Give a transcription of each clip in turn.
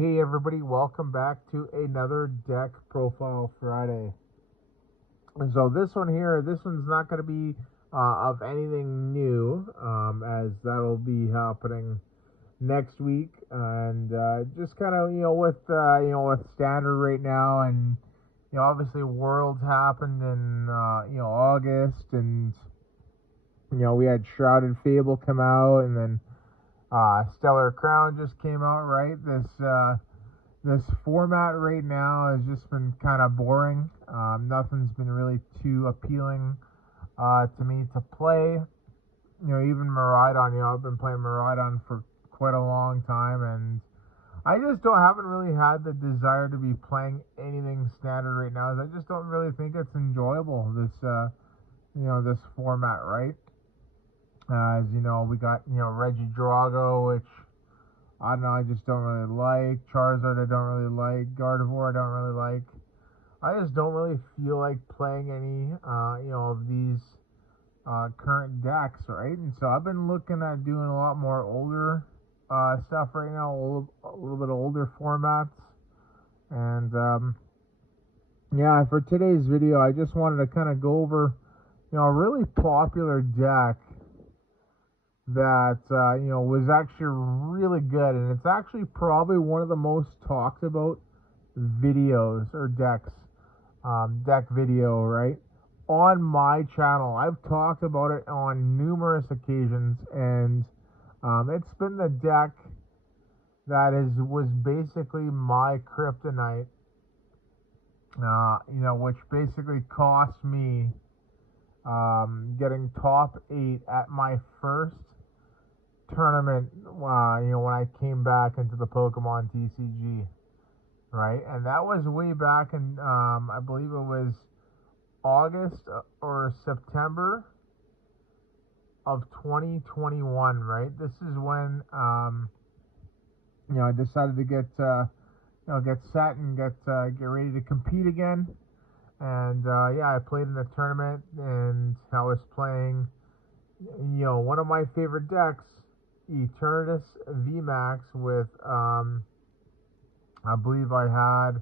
Hey everybody, welcome back to another Deck Profile Friday. And so this one's not going to be of anything new, as that'll be happening next week. And just kind of, with standard right now, and obviously Worlds happened in August, and we had Shrouded Fable come out, and then Stellar Crown just came out, right? This format right now has just been kind of boring. Nothing's been really too appealing to me to play. Even Miraidon, I've been playing Miraidon for quite a long time, and I just haven't really had the desire to be playing anything standard right now. I just don't really think it's enjoyable, this format, right? As you know, we got Regidrago, which I don't know, I just don't really like. Charizard I don't really like. Gardevoir I don't really like. I just don't really feel like playing any of these current decks, right? And so I've been looking at doing a lot more older stuff right now, a little bit older formats. And yeah, for today's video, I just wanted to kind of go over a really popular deck that was actually really good, and it's actually probably one of the most talked about videos or deck video, right, on my channel. I've talked about it on numerous occasions, and it's been the deck that was basically my kryptonite, which basically cost me getting top 8 at my first tournament, when I came back into the Pokemon TCG, right? And that was way back in, I believe it was August or September of 2021, right? This is when, I decided to get set and get ready to compete again. And, I played in the tournament, and I was playing, one of my favorite decks, Umbreon VMax, with I believe I had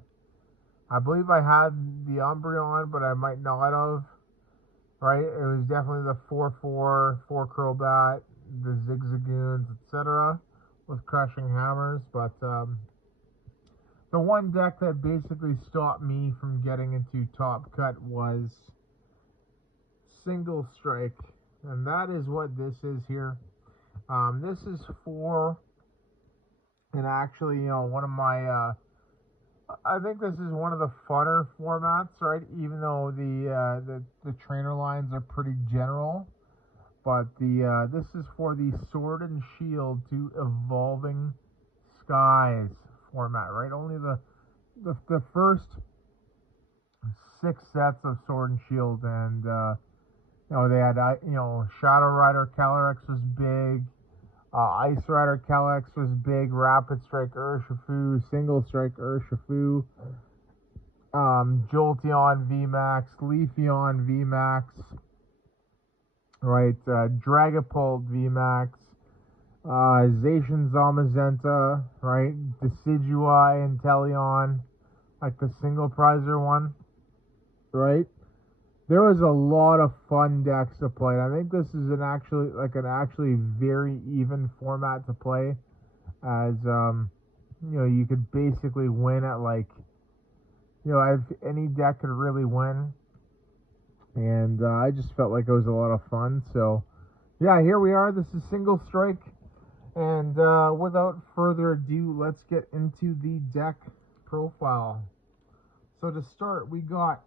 the Umbreon, but I might not have. Right? It was definitely the 4/4 Crobat, the Zigzagoons, etc., with Crushing Hammers. But the one deck that basically stopped me from getting into Top Cut was Single Strike, and that is what this is here. This is for, and actually, one of my, I think this is one of the funner formats, right? Even though the trainer lines are pretty general, but this is for the Sword and Shield to Evolving Skies format, right? Only the first 6 sets of Sword and Shield, and they had Shadow Rider Calyrex was big. Ice Rider Calyrex was big. Rapid Strike Urshifu, Single Strike Urshifu, Jolteon VMax, Leafeon VMax, right? Dragapult VMax, Zacian Zamazenta, right? Decidueye and Teleon, like the single prizer one, right? There was a lot of fun decks to play, and I think this is an actually very even format to play, as you could basically win at if any deck could really win, and I just felt like it was a lot of fun. So yeah, here we are. This is Single Strike, and without further ado, let's get into the deck profile. So to start, we got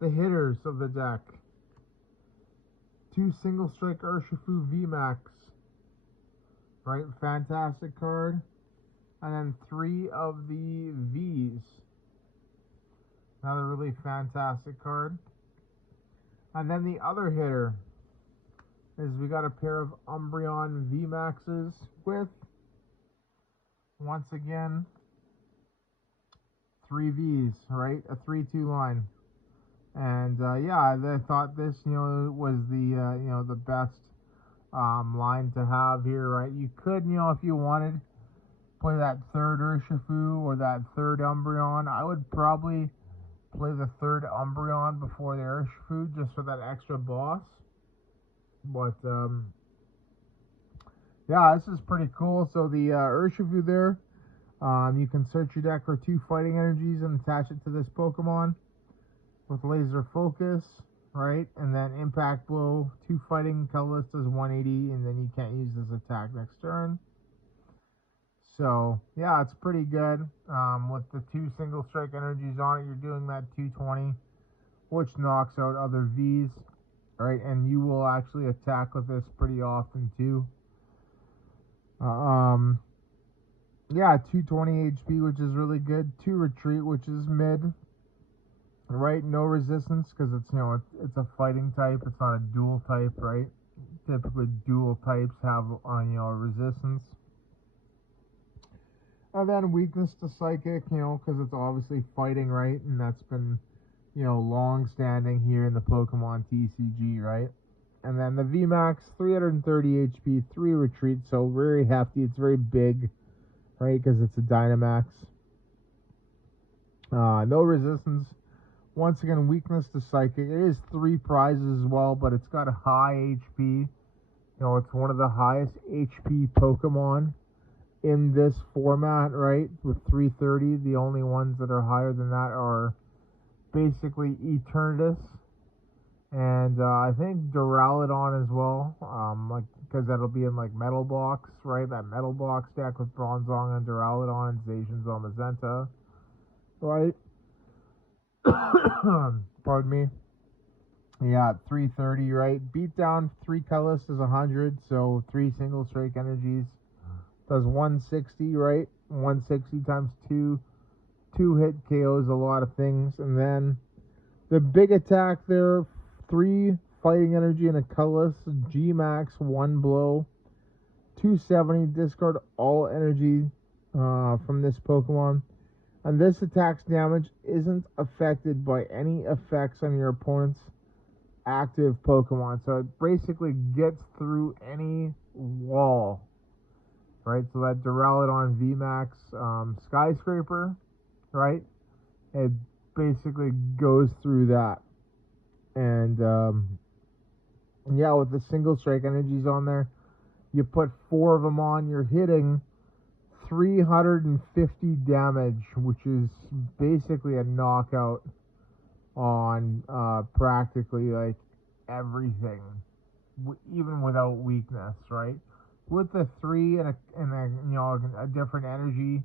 the hitters of the deck: 2 Single Strike Urshifu VMax, right? Fantastic card. And then 3 of the V's. Another really fantastic card. And then the other hitter is we got a pair of Umbreon VMaxes with, once again, 3 V's, right? A 3-2 line. And I thought this was the best line to have here, right? You could, if you wanted, play that third Urshifu or that third Umbreon. I would probably play the third Umbreon before the Urshifu just for that extra boss. But yeah, this is pretty cool. So the Urshifu there, you can search your deck for 2 fighting energies and attach it to this Pokemon with laser focus, right? And then impact blow, 2 fighting, colorless does 180, and then you can't use this attack next turn. So yeah, it's pretty good. With the 2 single strike energies on it, you're doing that 220, which knocks out other Vs, right? And you will actually attack with this pretty often too. Yeah, 220 HP, which is really good. 2 retreat, which is mid, right? No resistance because it's, you know, it's a fighting type. It's not a dual type, right? Typically, dual types have, you know, resistance. And then weakness to psychic, you know, because it's obviously fighting, right? And that's been, you know, long standing here in the Pokemon TCG, right? And then the VMax, 330 HP, 3 retreat, so very hefty. It's very big, right? Because it's a Dynamax. No resistance. Once again, weakness to psychic. It is 3 prizes as well, but it's got a high HP. You know, it's one of the highest HP Pokemon in this format, right? With 330, the only ones that are higher than that are basically Eternatus and I think Duraludon as well, like because that'll be in like Metal Box, right? That Metal Box deck with Bronzong and Duraludon and Zacian's on Magenta, right? Pardon me. Yeah, 330, right? Beat down 3 colorless is 100, so 3 single strike energies does 160, right? 160 times 2 hit KOs a lot of things. And then the big attack there, 3 fighting energy and a colorless, G-Max, 1 blow, 270, discard all energy from this Pokemon. And this attack's damage isn't affected by any effects on your opponent's active Pokemon. So it basically gets through any wall, right? So that Duraludon VMax Skyscraper, right? It basically goes through that. And yeah, with the single strike energies on there, you put 4 of them on, you're hitting 350 damage, which is basically a knockout on practically like everything, even without weakness, right? With the 3 and a you know, a different energy,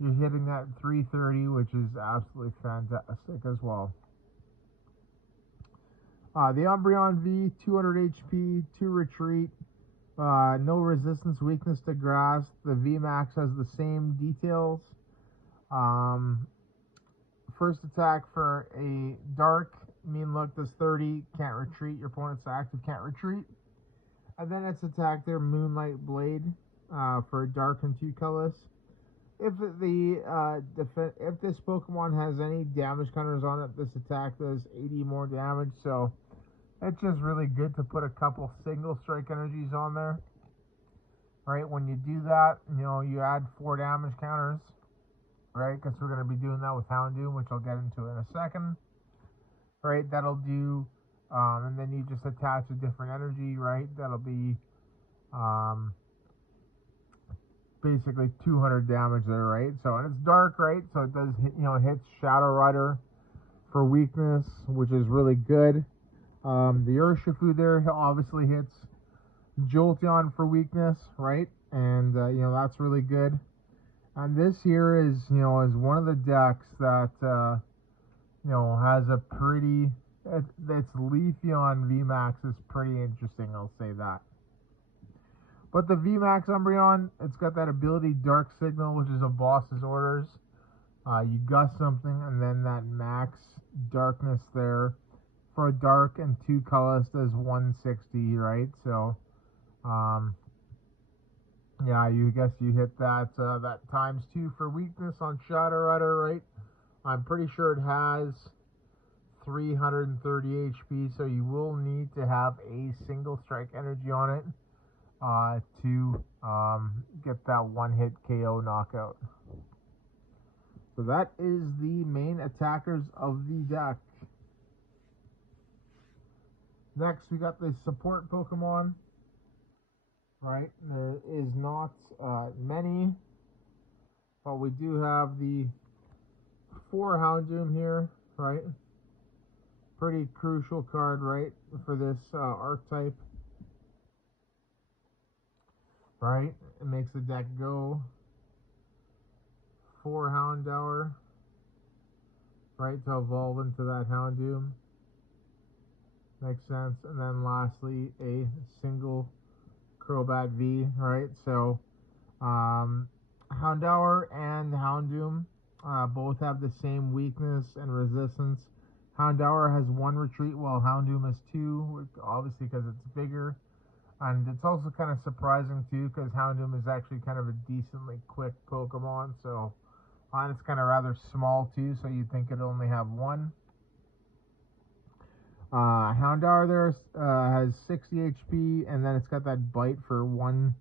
you're hitting that 330, which is absolutely fantastic as well. The Umbreon V, 200 HP, 2 retreat, no resistance, weakness to grass. The VMAX has the same details. First attack for a dark, mean look does 30, can't retreat. Your opponent's active, can't retreat. And then its attack there, Moonlight Blade, for a dark and 2 colorless. If this Pokemon has any damage counters on it, this attack does 80 more damage. So it's just really good to put a couple single strike energies on there, right? When you do that, you know, you add 4 damage counters, right? Because we're going to be doing that with Houndoom, which I'll get into in a second, right? That'll do, and then you just attach a different energy, right? That'll be basically 200 damage there, right? So, and it's dark, right? So it does, you know, hits Shadow Rider for weakness, which is really good. The Urshifu there obviously hits Jolteon for weakness, right? And you know, that's really good. And this here is, you know, is one of the decks that you know, has a pretty, its Leafeon VMAX is pretty interesting, I'll say that. But the VMAX Umbreon, it's got that ability Dark Signal, which is a boss's orders. You gust something, and then that max darkness there for a dark and 2 colorless does 160, right? So, yeah, you guess you hit that that times 2 for weakness on Shadow Rider, right? I'm pretty sure it has 330 HP, so you will need to have a single strike energy on it. to get that one-hit KO knockout. So that is the main attackers of the deck. Next, we got the support Pokemon. Right, there is not many, but we do have the 4 Houndoom here, right? Pretty crucial card, right, for this archetype. Right, it makes the deck go. 4 Houndour, right, to evolve into that Houndoom. Makes sense. And then lastly, a single Crobat V, right? So, Houndour and Houndoom both have the same weakness and resistance. Houndour has 1 retreat while Houndoom has 2, obviously because it's bigger. And it's also kind of surprising too because Houndoom is actually kind of a decently quick Pokemon. So, and it's kind of rather small too, so you'd think it'd only have 1. Houndour there has 60 HP, and then it's got that bite for 1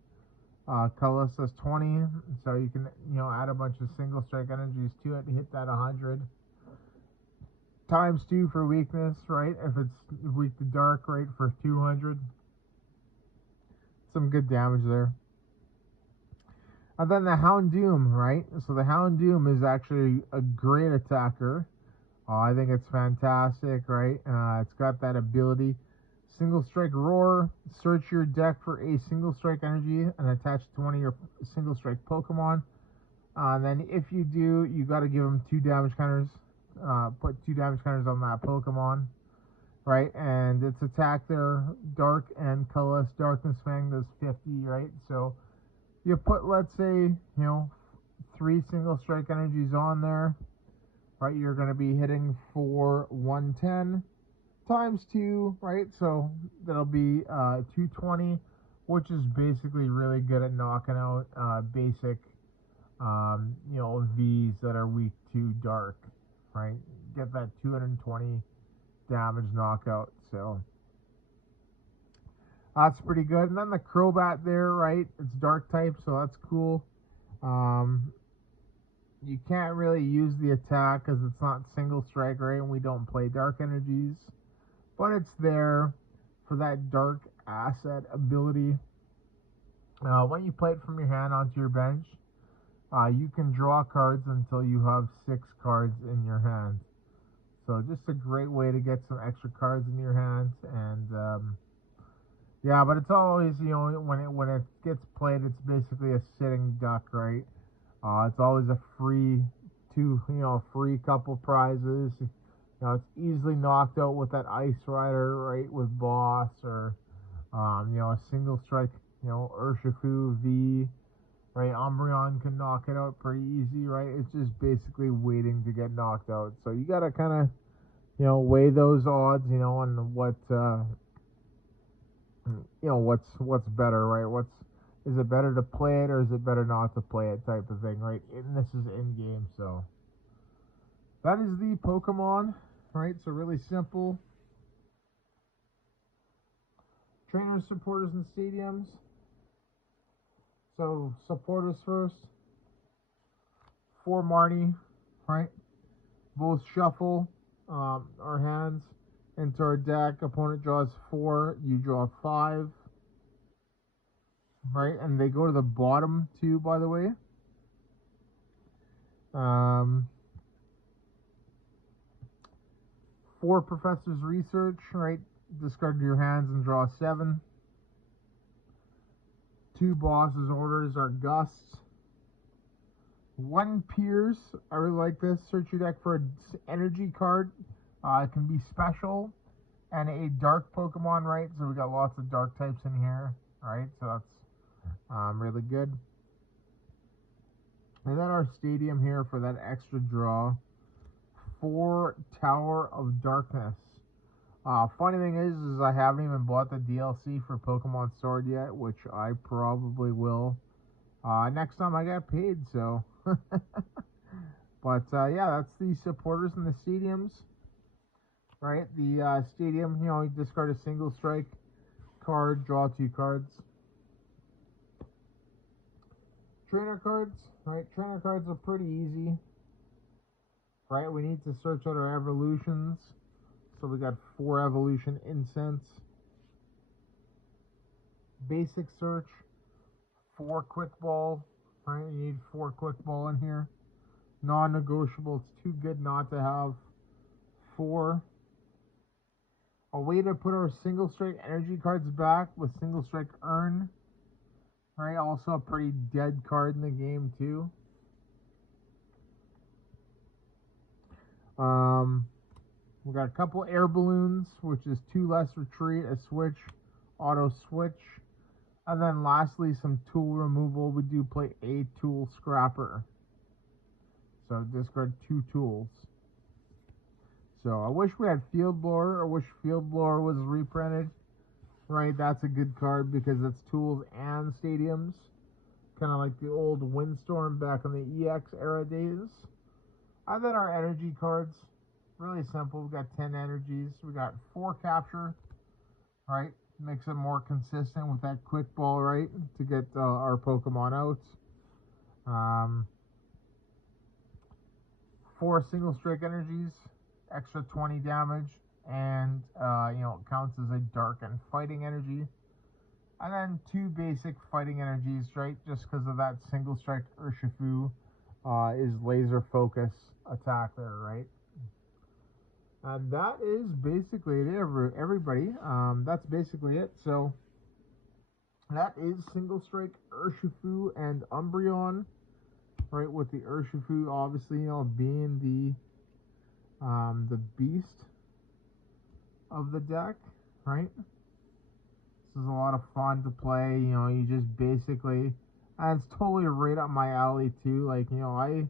colorless, that's 20. So you can, add a bunch of single strike energies to it to hit that 100. Times 2 for weakness, right? If it's weak to dark, right, for 200. Some good damage there. And then the Houndoom, right? So the Houndoom is actually a great attacker. I think it's fantastic, right? It's got that ability. Single strike roar. Search your deck for a single strike energy and attach it to one of your single strike Pokemon. And then if you do, you got to give them 2 damage counters. Put 2 damage counters on that Pokemon, right? And its attack there, dark and colorless. Darkness Fang does 50, right? So you put, let's say, 3 single strike energies on there. Right, you're going to be hitting for 110 times 2, right? So that'll be 220, which is basically really good at knocking out basic, Vs that are weak to dark, right? Get that 220 damage knockout. So that's pretty good. And then the Crobat there, right? It's dark type, so that's cool. You can't really use the attack because it's not single strike, right? And we don't play dark energies. But it's there for that dark asset ability. When you play it from your hand onto your bench, you can draw cards until you have 6 cards in your hand. So just a great way to get some extra cards in your hands. And yeah, but it's always, when it gets played, it's basically a sitting duck, right? It's always a free free couple prizes. It's easily knocked out with that Ice Rider, right, with Boss, or a single strike, Urshifu V, right? Umbreon can knock it out pretty easy, right? It's just basically waiting to get knocked out. So you gotta kind of, weigh those odds, on what, what's better, right? Is it better to play it or is it better not to play it type of thing, right? And this is in-game, so. That is the Pokemon, right? So really simple. Trainers, supporters, and stadiums. So supporters first. 4 Marnie, right? Both shuffle our hands into our deck. Opponent draws 4, you draw 5. Right, and they go to the bottom too, by the way. 4 Professor's Research, right? Discard your hands and draw 7. 2 Boss's Orders are Gusts. 1 Piers, I really like this. Search your deck for an energy card. It can be special. And a dark Pokemon, right? So we got lots of dark types in here, right? So that's really good. And then our stadium here for that extra draw. 4 Tower of Darkness. Funny thing is I haven't even bought the DLC for Pokemon Sword yet, which I probably will next time I get paid, so. But yeah, that's the supporters and the stadiums. Right, the stadium, you discard a single strike card, draw 2 cards. trainer cards, right? Trainer cards are pretty easy, right? We need to search out our evolutions. So we got 4 Evolution Incense. Basic search, 4 quick ball, right? You need 4 quick ball in here. Non-negotiable, it's too good not to have 4. A way to put our single strike energy cards back with single strike Urn, right? Also a pretty dead card in the game too. We got a couple air balloons, which is 2 less retreat, a switch, auto switch, and then lastly some tool removal. We do play a tool scrapper, so discard 2 tools. So I wish we had Field Blower. I wish Field Blower was reprinted. Right, that's a good card because it's tools and stadiums. Kind of like the old Windstorm back in the EX era days. And then our energy cards. Really simple. We've got 10 energies. We got 4 capture. Right, makes it more consistent with that quick ball, right, to get our Pokemon out. 4 single strike energies. Extra 20 damage, and you know, it counts as a dark and fighting energy. And then 2 basic fighting energies, right, just because of that single strike Urshifu is laser focus attack there, right? And that is basically it, everybody. That's basically it. So that is single strike Urshifu and Umbreon, right, with the Urshifu obviously, you know, being the beast of the deck, right? This is a lot of fun to play. You know, you just basically, and it's totally right up my alley too. Like, you know,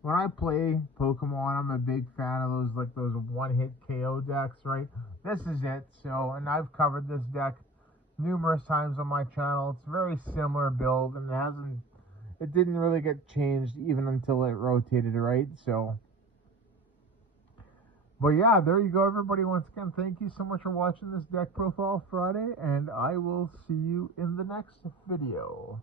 when I play Pokemon, I'm a big fan of those one-hit KO decks, right? This is it. So, and I've covered this deck numerous times on my channel. It's a very similar build, and it didn't really get changed even until it rotated, right? So, but yeah, there you go, everybody. Once again, thank you so much for watching this Deck Profile Friday, and I will see you in the next video.